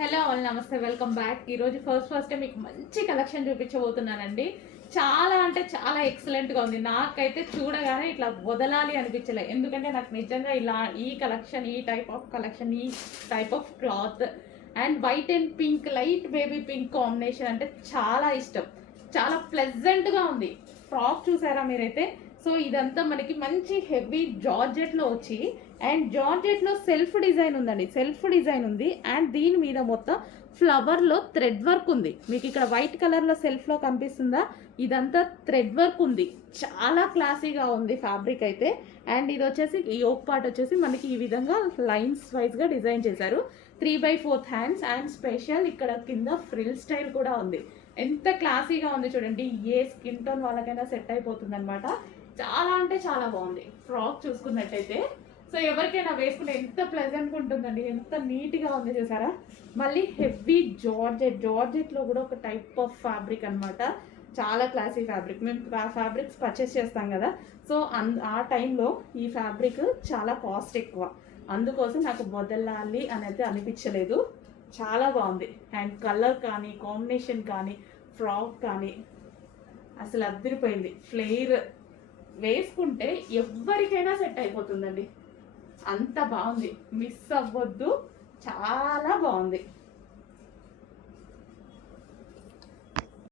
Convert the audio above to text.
Hello all నమస్తే, welcome back. ఈరోజు first మీకు మంచి కలెక్షన్ చూపించబోతున్నానండి. చాలా అంటే చాలా ఎక్సలెంట్గా ఉంది. నాకైతే చూడగానే ఇట్లా వదలాలి అనిపించలే. ఎందుకంటే నాకు నిజంగా ఇలా ఈ కలెక్షన్, ఈ type of cloth and white and pink, light baby pink combination అంటే చాలా ఇష్టం. చాలా ప్లెజెంట్గా ఉంది. ఫ్రాక్ చూసారా మీరైతే? సో ఇదంతా మనకి మంచి హెవీ జార్జెట్లో వచ్చి అండ్ జార్జెట్లో సెల్ఫ్ డిజైన్ ఉందండి. సెల్ఫ్ డిజైన్ ఉంది అండ్ దీని మీద మొత్తం ఫ్లవర్లో థ్రెడ్ వర్క్ ఉంది. మీకు ఇక్కడ వైట్ కలర్లో సెల్ఫ్లో కనిపిస్తుందా? ఇదంతా థ్రెడ్ వర్క్ ఉంది. చాలా క్లాసీగా ఉంది ఫ్యాబ్రిక్ అయితే. అండ్ ఇది వచ్చేసి ఈ యోక్ పార్ట్ వచ్చేసి మనకి ఈ విధంగా లైన్స్ వైజ్గా డిజైన్ చేశారు. 3/4 హ్యాండ్స్ అండ్ స్పెషల్ ఇక్కడ కింద ఫ్రిల్ స్టైల్ కూడా ఉంది. ఎంత క్లాసీగా ఉంది చూడండి. ఏ స్కిన్ టోన్ వాళ్ళకైనా సెట్ అయిపోతుంది అనమాట. చాలా అంటే చాలా బాగుంది. ఫ్రాక్ చూసుకున్నట్టయితే సో ఎవరికైనా వేసుకుంటే ఎంత ప్లెజెంట్గా ఉంటుందండి. ఎంత నీట్గా ఉంది చూసారా. మళ్ళీ హెవీ జార్జెట్లో కూడా ఒక టైప్ ఆఫ్ ఫ్యాబ్రిక్ అనమాట. చాలా క్లాసీ ఫ్యాబ్రిక్. మేము ఫ్యాబ్రిక్స్ పర్చేస్ చేస్తాం కదా, సో ఆ టైంలో ఈ ఫ్యాబ్రిక్ చాలా కాస్ట్ ఎక్కువ, అందుకోసం నాకు వదలాలి అనేది అనిపించలేదు. చాలా బాగుంది. అండ్ కలర్ కానీ, కాంబినేషన్ కానీ, ఫ్రాక్ కానీ అసలు అద్దరిపోయింది. ఫ్లేర్ వేసుకుంటే ఎవరికైనా సెట్ అయిపోతుందండి. అంత బాగుంది. మిస్ అవ్వద్దు. చాలా బాగుంది.